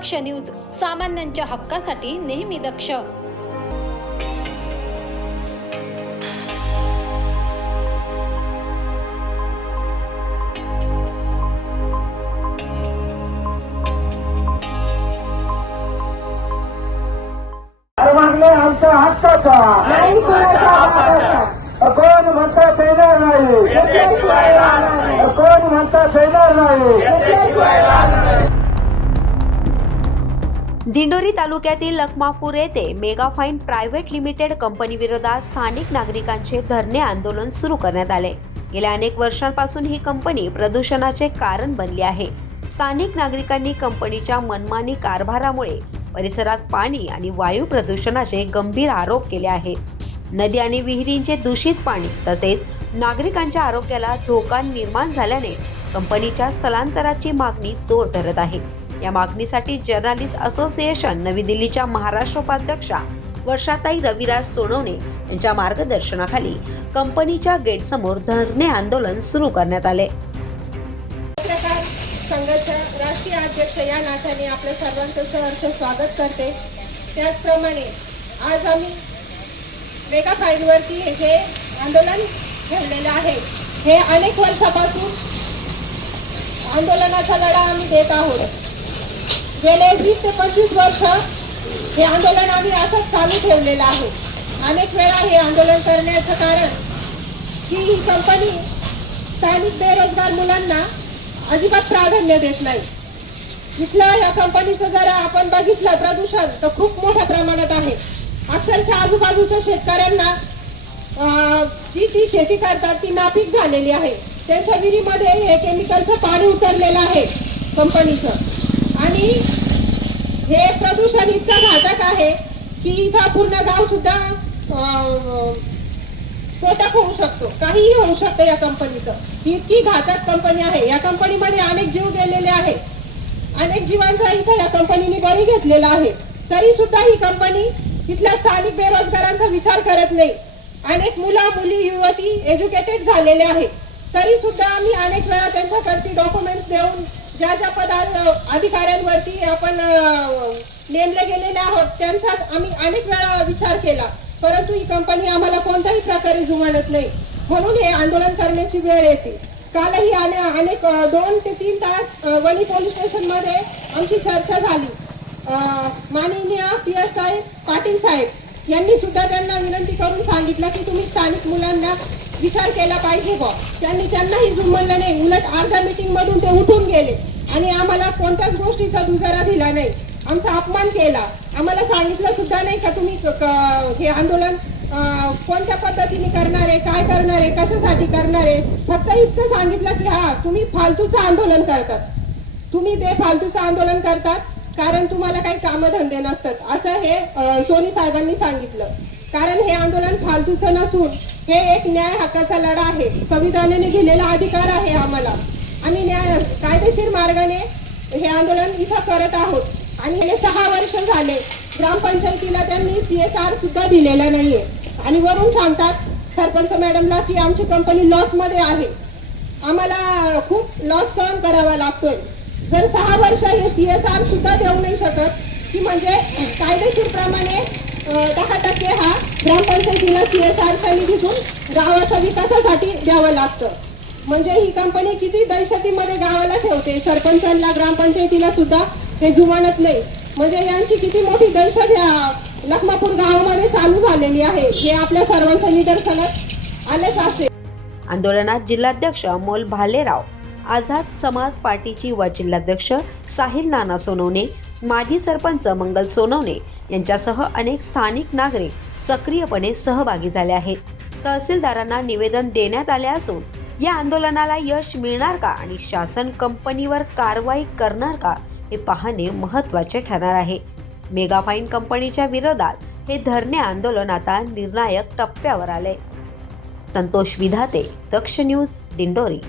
दक्ष news सामान्यांच्या हक्कासाठी नेहमी दक्ष. मागणे आमच्या हक्काचा. कोण म्हणता देणार नाही? कोण म्हणता देणार नाही. दिंडोरी तालुक्यातील लखमापूर येथे मेगाफाईन प्रायव्हेट लिमिटेड कंपनी विरोधात स्थानिक नागरिकांचे धरणे आंदोलन सुरू करण्यात आले. गेल्या अनेक वर्षांपासून ही कंपनी प्रदूषणाचे कारण बनली आहे. स्थानिक नागरिकांनी कंपनीच्या मनमानी कारभारामुळे परिसरात पाणी आणि वायू प्रदूषणाचे गंभीर आरोप केले आहेत. नदी आणि विहिरींचे दूषित पाणी तसेच नागरिकांच्या आरोग्याला धोका निर्माण झाल्याने कंपनीच्या स्थलांतराची मागणी जोर धरत आहे. या मागणीसाठी जर्नालिस्ट असोसिएशन नवी दिल्लीच्या महाराष्ट्र उपाध्यक्षा वर्षाताई रविराज सोनवणे यांच्या मार्गदर्शनाखाली कंपनीच्या गेटसमोर धरणे आंदोलन सुरू करण्यात आले. पत्रकार संघाच्या राष्ट्रीय अध्यक्ष या नात्याने आपल्या सर्वांचं सहर्ष स्वागत करते. त्याचप्रमाणे आज आम्ही मेगा फाईलवरती हे जे आंदोलन ठेवलेलं आहे हे अनेक वर्षापासून आंदोलनाचा लढा आम्ही देत आहोत. गेले वीस ते पंचवीस वर्ष हे आंदोलन आम्ही असंच चालू ठेवलेलं आहे. अनेक वेळा हे आंदोलन करण्याचं कारण की ही कंपनी स्थानिक बेरोजगार मुलांना अजिबात प्राधान्य देत नाही. इथलं या कंपनीचं जर आपण बघितलं प्रदूषण तर खूप मोठ्या प्रमाणात आहे. अक्षरशः आजूबाजूच्या शेतकऱ्यांना जी ती शेती करतात ती नापीक झालेली आहे. त्यांच्या विहिरीमध्ये हे केमिकलचं पाणी उतरलेलं आहे कंपनीचं आणि हे प्रदूषण इतकं घातक आहे की इथं पूर्ण गाव सुद्धा स्फोटक होऊ शकतो. काहीही होऊ शकतं या कंपनीचं. इतकी घातक कंपनी आहे. या कंपनीमध्ये अनेक जीव गेलेले आहेत. अनेक जीवांचा इथं या कंपनीने बळी घेतलेला आहे. तरी सुद्धा ही कंपनी तिथल्या स्थानिक बेरोजगारांचा विचार करत नाही. अनेक मुलं मुली युवती एज्युकेटेड झालेले आहेत. तरी सुद्धा आम्ही अनेक वेळा त्यांच्याकडची डॉक्युमेंट्स देऊन ज्या ज्या पदा अधिकाऱ्यांवरती आपण नेमले गेलेले आहोत त्यांचा आम्ही अनेक वेळा विचार केला. परंतु ही कंपनी आम्हाला कोणत्याही प्रकारे जुमानत नाही. म्हणून हे आंदोलन करण्याची वेळ येते. कालही अने- अनेक दोन ते तीन तास वणी पोलीस स्टेशनमध्ये आमची चर्चा झाली. माननीय पी एस आय पाटील साहेब यांनी सुद्धा त्यांना विनंती करून सांगितलं की तुम्ही स्थानिक मुलांना विचार केला पाहिजे बा त्यांनी त्यांनाही जुमवलं नाही. उलट अर्ध्या मीटिंग मधून ते उठून गेले. आणि आम्हाला कोणत्याच गोष्टीचा दुजारा दिला नाही. आमचा अपमान केला. आम्हाला सांगितलं सुद्धा नाही का तुम्ही हे आंदोलन कोणत्या पद्धतीने करणार आहे? काय करणार आहे? कशासाठी करणार आहे? फक्त इतकं सांगितलं की हा तुम्ही फालतूचं आंदोलन करतात. तुम्ही बेफालतूचं आंदोलन करतात कारण तुम्हाला काही कामधंदे नसतात. असं हे सोनी साहेबांनी सांगितलं. कारण हे आंदोलन फालतूचं नसून हे एक न्याय हक्काचा लढा आहे. संविधानाने घेतलेला अधिकार आहे आम्हाला. आम्ही न्याय कायदेशीर मार्गाने हे आंदोलन इथं करत आहोत. आणि हे सहा वर्ष झाले. ग्रामपंचायतीला त्यांनी सी एस आर सुद्धा दिलेला नाहीये. आणि वरून सांगतात सरपंच मॅडमला की आमची कंपनी लॉसमध्ये आहे. आम्हाला खूप लॉस सहन करावा लागतोय. जर सहा वर्ष हे सी एस आर सुद्धा देऊ नाही शकत की म्हणजे कायदेशीर प्रमाणे दहा टक्के हा ग्रामपंचायतीला सी एस आरच्या निधीतून गावाच्या विकासासाठी द्यावं लागतं. म्हणजे ही कंपनी किती दहशतीमध्ये गावाला ठेवते. सरपंचांना ग्रामपंचायतीला सुद्धा हे जुमानत नाही. म्हणजे यांची किती मोठी दहशत या लखमापूर गावामध्ये चालू झालेली आहे. हे आपल्या सर्वांच्या निदर्शनात आलेच असेल. आंदोलनात जिल्हाध्यक्ष अमोल भालेराव आझाद समाज पार्टीची व जिल्हाध्यक्ष साहिल नाना सोनवणे माजी सरपंच मंगल सोनवणे यांच्यासह अनेक स्थानिक नागरिक सक्रियपणे सहभागी झाले आहेत. तहसीलदारांना निवेदन देण्यात आले असून या आंदोलनाला यश मिळणार का आणि शासन कंपनीवर कारवाई करणार का हे पाहणे महत्त्वाचे ठरणार आहे. मेगाफाईन कंपनीच्या विरोधात हे धरणे आंदोलन आता निर्णायक टप्प्यावर आले. संतोष विधाते दक्ष न्यूज दिंडोरी.